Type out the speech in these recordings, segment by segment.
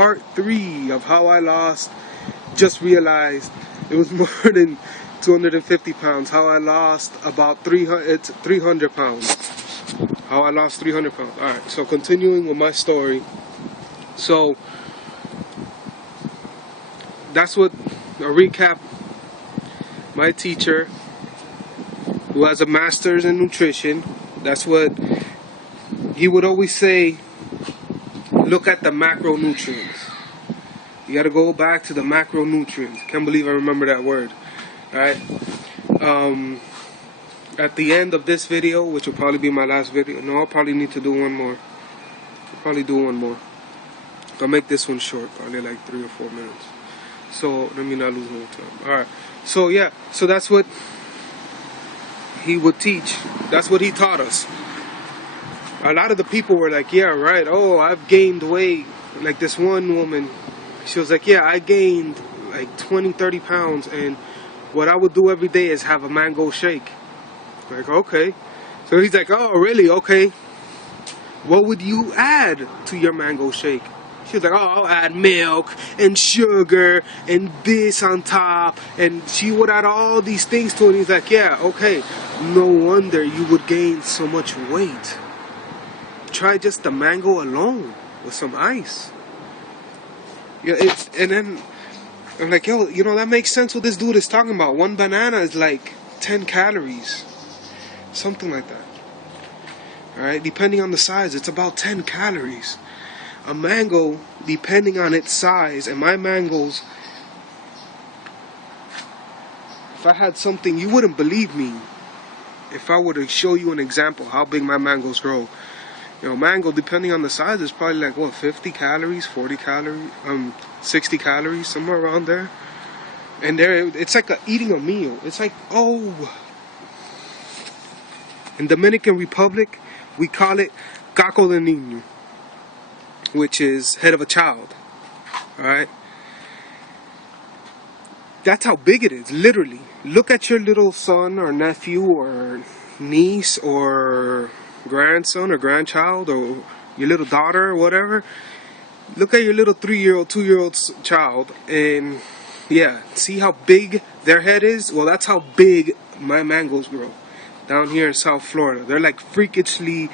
part 3 of how I lost, just realized it was more than 250 pounds. How I lost about 300 pounds. How I lost 300 pounds. Alright, so continuing with my story. So, that's what, a recap, my teacher, who has a master's in nutrition, that's what he would always say, look at the macronutrients. You gotta go back to the macronutrients. Can't believe I remember that word. Alright. At the end of this video, which will probably be my last video. No, I'll probably need to do one more. I'll probably do one more. I'll make this one short, probably like 3 or 4 minutes. So let me not lose more time. Alright. So yeah, so that's what he would teach. That's what he taught us. A lot of the people were like, yeah, right, oh, I've gained weight. Like this one woman, she was like, yeah, I gained like 20-30 pounds, and what I would do every day is have a mango shake. Like, okay. So he's like, oh, really? Okay. What would you add to your mango shake? She was like, oh, I'll add milk and sugar and this on top. And she would add all these things to it. And he's like, yeah, okay. No wonder you would gain so much weight. Try just the mango alone with some ice. Yeah, and then I'm like, yo, you know, that makes sense what this dude is talking about. One banana is like 10 calories. Something like that. Alright, depending on the size, it's about 10 calories. A mango, depending on its size, and my mangoes, if I had something, you wouldn't believe me if I were to show you an example how big my mangoes grow. You know, mango, depending on the size, is probably like, what, 50 calories, 40 calories, 60 calories, somewhere around there. And it's like eating a meal. It's like, oh. In Dominican Republic, we call it caco de niño, which is head of a child. Alright? That's how big it is, literally. Look at your little son or nephew or niece or grandson or grandchild or your little daughter or whatever. Look at your little 3-year-old, 2-year-old child, and yeah, see how big their head is? Well, that's how big my mangoes grow down here in South Florida. They're like they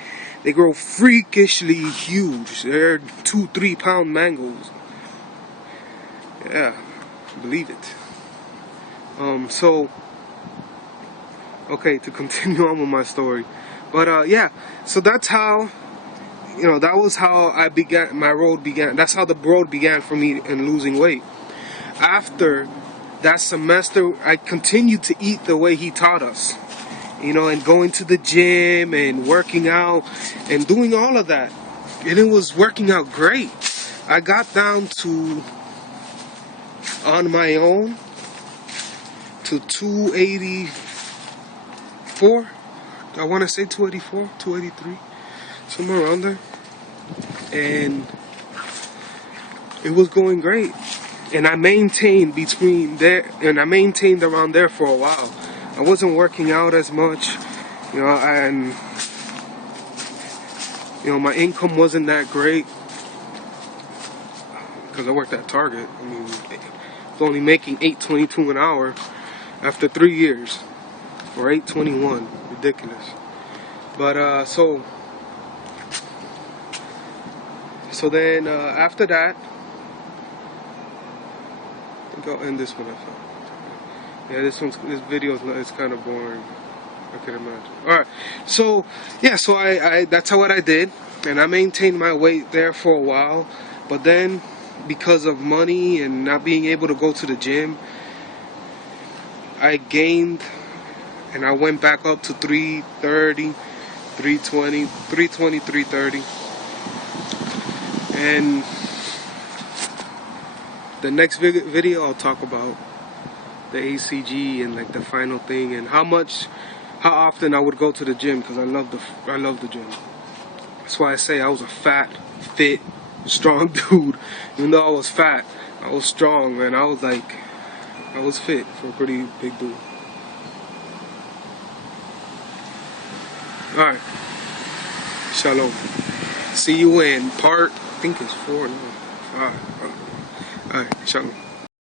grow freakishly huge. They're 2-3 pound mangoes. Yeah, believe it. So okay, to continue on with my story. But yeah, so that's how, you know, that was how I began, my road began. That's how the road began for me in losing weight. After that semester, I continued to eat the way he taught us. You know, and going to the gym and working out and doing all of that. And it was working out great. I got down to, on my own, to 284. I want to say 284, 283, somewhere around there. And it was going great. And I maintained around there for a while. I wasn't working out as much, you know, and you know, my income wasn't that great because I worked at Target. I mean, I was only making $8.22 an hour after 3 years, or $8.21, ridiculous. But so then after that, I think I'll end this one. I thought. Yeah, this video is kind of boring, I can imagine. Alright, so yeah, so I that's what I did, and I maintained my weight there for a while. But then, because of money and not being able to go to the gym, I gained, and I went back up to 330, 320, 330. And the next video I'll talk about the ACG and like the final thing, and how often I would go to the gym, because I love the gym. That's why I say I was a fat, fit, strong dude. Even though I was fat, I was strong, man. I was fit for a pretty big dude. Alright, shalom. See you in part, I think it's 4 now. Alright, inshallah.